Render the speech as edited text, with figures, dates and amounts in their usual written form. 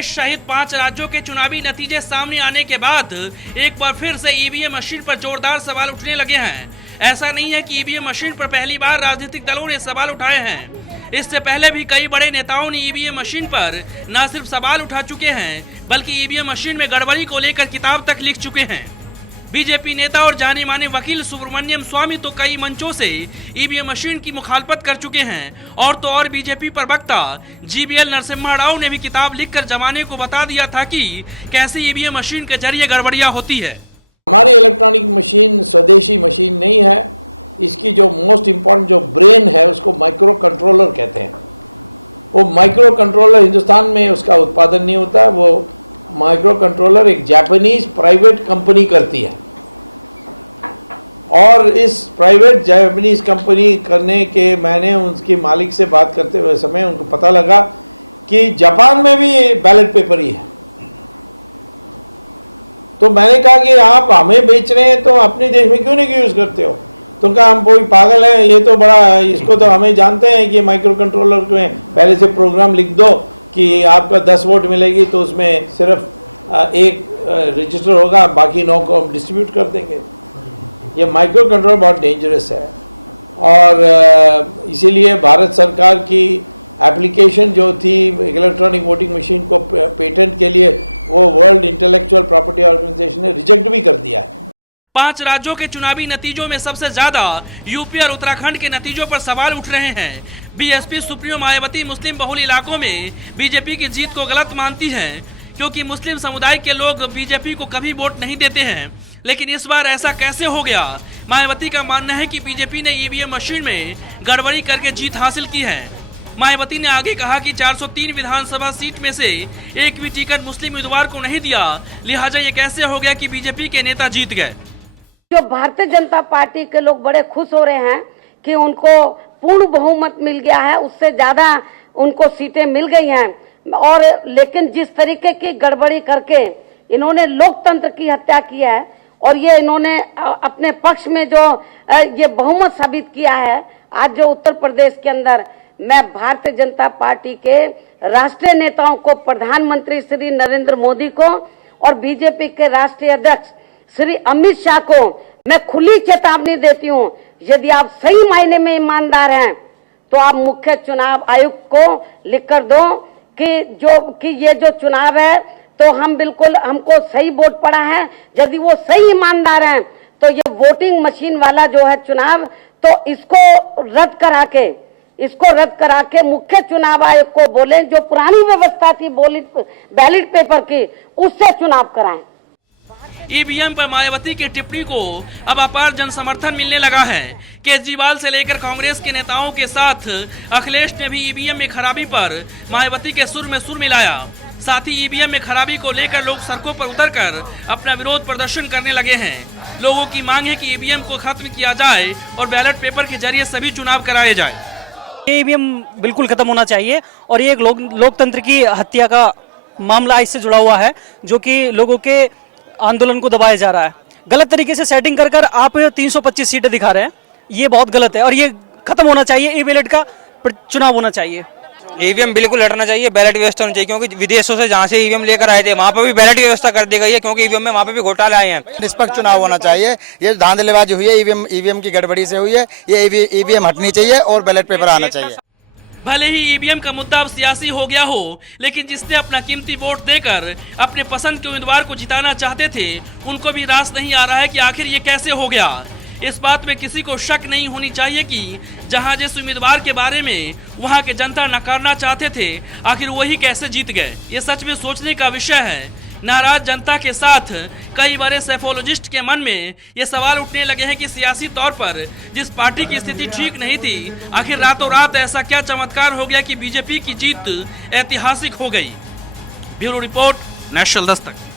प्रदेश सहित 5 राज्यों के चुनावी नतीजे सामने आने के बाद एक बार फिर से ईवीएम मशीन पर जोरदार सवाल उठने लगे हैं। ऐसा नहीं है कि ईवीएम मशीन पर पहली बार राजनीतिक दलों ने सवाल उठाए हैं। इससे पहले भी कई बड़े नेताओं ने ईवीएम मशीन पर न सिर्फ सवाल उठा चुके हैं, बल्कि ईवीएम मशीन में गड़बड़ी को लेकर किताब तक लिख चुके हैं। बीजेपी नेता और जाने माने वकील सुब्रमण्यम स्वामी तो कई मंचों से ईवीएम मशीन की मुखालफत कर चुके हैं। और तो और बीजेपी प्रवक्ता जीवीएल नरसिम्हा राव ने भी किताब लिखकर जमाने को बता दिया था कि कैसे ईवीएम मशीन के जरिए गड़बड़ियां होती है। हमारी इलेक्ट्रॉनिक मशीन स्वदेशी मशीन नहीं है। इसकी जो मोस्ट इम्पॉर्टेंट जो ब्रेन है उसको माइक्रो कंट्रोलर कहते हैं। वो माइक्रो कंट्रोलर हिंदुस्तान में उसका उत्पादन नहीं होता। वो माइक्रो कंट्रोलर एक जापानीज प्राइवेट कंपनी करती है और इस प्राइवेट जापानीज कंपनी करने के मैंने उसकी मालिक से बात करते हुए समय उनको पता लगा कि जापान में भी बैलेट पेपर ही है। तो मैंने कहा कि आप हमें बेच रहे हैं तो अपने देश में क्यों नहीं यूज़ करते हो? तो कहा हम कोई पागल है, ये तो बड़ा, इसको तो हमें जानते हैं कि माइक्रो कंट्रोलर में पहले से प्रोग्राम लिख दो कि आपका 10 वोट मिलेगी तो उसमें सिर्फ एक रजिस्टर होगा, बाकी 9 को हम डिस्ट्रीब्यूट कर देंगे। ये माइक्रो कंट्रोलर बहुत डेंजरस है और इसीलिए भारत सरकार की एप्लीकेशन जो थी इलेक्ट्रॉनिक वोटिंग मशीन को पेटेंट के लिए वो वर्ल्ड इंटेलेक्चुअल प्रॉपर्टी ऑर्गेनाइजेशन ने रिजेक्ट भी कर दिया है। 5 राज्यों के चुनावी नतीजों में सबसे ज्यादा यूपी और उत्तराखंड के नतीजों पर सवाल उठ रहे हैं। बीएसपी सुप्रीमो मायावती मुस्लिम बहुल इलाकों में बीजेपी की जीत को गलत मानती हैं, क्योंकि मुस्लिम समुदाय के लोग बीजेपी को कभी वोट नहीं देते हैं। लेकिन इस बार ऐसा कैसे हो गया? मायावती का मानना है कि बीजेपी ने ईवीएम मशीन में गड़बड़ी करके जीत हासिल की है। मायावती ने आगे कहा कि 403 विधानसभा सीट में से एक भी टिकट मुस्लिम उम्मीदवार को नहीं दिया, लिहाजा ये कैसे हो गया कि बीजेपी के नेता जीत गए। ईवीएम पर मायावती की टिप्पणी को अब अपार जन समर्थन मिलने लगा है। केजरीवाल से लेकर कांग्रेस के नेताओं के साथ अखिलेश ने भी ईवीएम में खराबी पर मायावती के सुर में सुर मिलाया। साथ ही ईवीएम में खराबी को लेकर लोग सड़कों पर उतरकर अपना विरोध प्रदर्शन करने लगे हैं। लोगों की मांग है कि ईवीएम को खत्म किया जाए और बैलेट पेपर के जरिए सभी चुनाव कराए जाए। भले ही ईवीएम का मुद्दा अब सियासी हो गया हो, लेकिन जिसने अपना कीमती वोट देकर अपने पसंद के उम्मीदवार को जिताना चाहते थे, उनको भी रास नहीं आ रहा है कि आखिर ये कैसे हो गया। इस बात में किसी को शक नहीं होनी चाहिए कि जहां जिस उम्मीदवार के बारे में वहां के जनता नकारना चाहते थे, आखिर वही कैसे जीत गए। ये सच में सोचने का विषय है। नाराज जनता के साथ कई बड़े सैफोलॉजिस्ट के मन में ये सवाल उठने लगे हैं कि सियासी तौर पर जिस पार्टी की स्थिति ठीक नहीं थी, आखिर रातों रात ऐसा क्या चमत्कार हो गया कि बीजेपी की जीत ऐतिहासिक हो गई। Bureau report, national Dastak.